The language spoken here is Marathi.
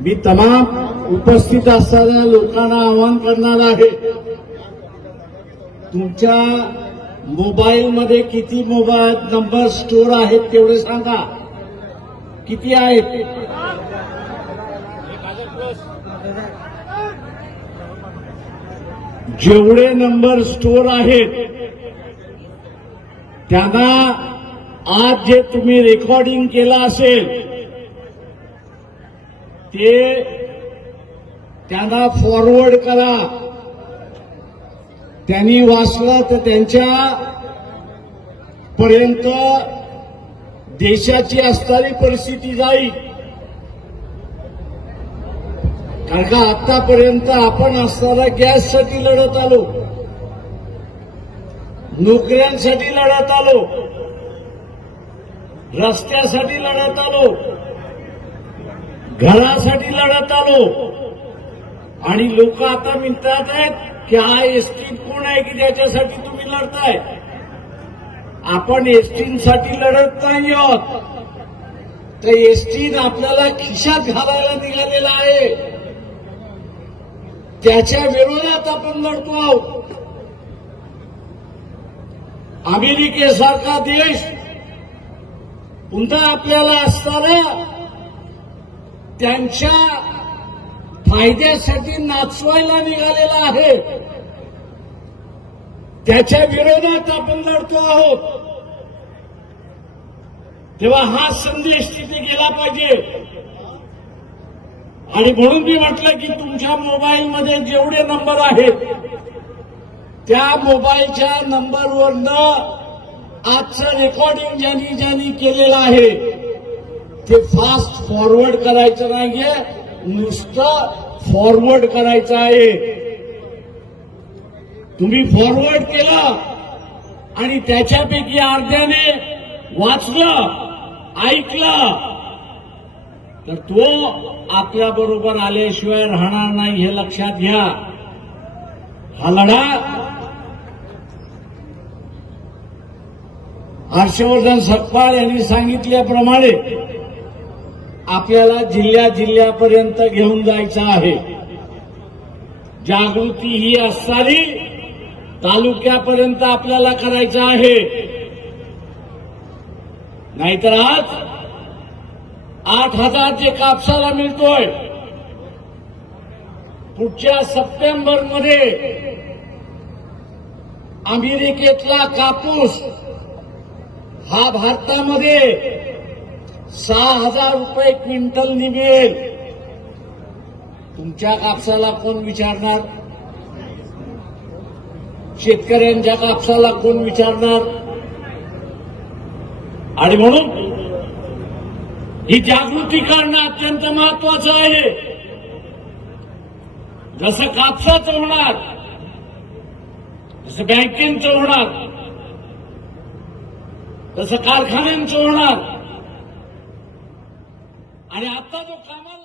मी तमाम उपस्थित असणाऱ्या लोकांना आवाहन करणार आहे, तुमच्या मोबाईलमध्ये किती मोबाईल नंबर स्टोअर आहेत तेवढे सांगा. किती आहेत? जेवढे नंबर स्टोअर आहेत त्यांना आज जे तुम्ही रेकॉर्डिंग केलं असेल ते त्यांना फॉरवर्ड करा. त्यांनी वाचलं तर त्यांच्या पर्यंत देशाची असणारी परिस्थिती जाईल. कारण का आतापर्यंत आपण असणारा गॅससाठी लढत आलो, नोकऱ्यांसाठी लढत आलो, रस्त्यासाठी लढत आलो, घरासाठी लढत आलो आणि लोक आता म्हणतात आहेत की हा एसटी कोण आहे की ज्याच्यासाठी तुम्ही लढताय. आपण एसटीसाठी लढत नाही आहोत, तर एसटी आपल्याला खिशात घालायला निघालेला आहे, त्याच्या विरोधात आपण लढतो आहोत. अमेरिकेसारखा देश पुन्हा आपल्याला असणाऱ्या त्यांच्या फायद्यासाठी नाचवायला निघालेला आहे, त्याच्या विरोधात आपण लढतो आहोत. तेव्हा हा संदेश तिथे गेला पाहिजे. आणि म्हणून मी म्हटलं की तुमच्या मोबाईलमध्ये जेवढे नंबर आहेत त्या मोबाईलच्या नंबरवरनं आजचं रेकॉर्डिंग ज्यांनी ज्यांनी केलेलं आहे ते फास्ट फॉरवर्ड करायचं नाहीये, नुसतं फॉरवर्ड करायचं आहे. तुम्ही फॉरवर्ड केलं आणि त्याच्यापैकी अर्ध्याने वाचलं, ऐकलं, तर तो आपल्या बरोबर आल्याशिवाय राहणार नाही, हे लक्षात घ्या. हा लढा हर्षवर्धन सपकाळ यांनी सांगितल्याप्रमाणे आपल्याला जिल्ह्यापर्यंत घेऊन जायचं आहे. जागृती ही असणारी तालुक्यापर्यंत आपल्याला करायचं आहे. नाहीतर आज 8,000 जे कापसाला मिळतोय, पुढच्या सप्टेंबरमध्ये अमेरिकेतला कापूस हा भारतामध्ये 6,000 रुपये क्विंटल मिळेल. तुमच्या कापसाला कोण विचारणार? शेतकऱ्यांच्या कापसाला कोण विचारणार? आणि म्हणून ही जागृती करणं अत्यंत महत्वाचं आहे. जसं कापसाचं होणार, जसं बँकेचं होणार, तसं कारखान्यांचं होणार. आणि आता जो कामाला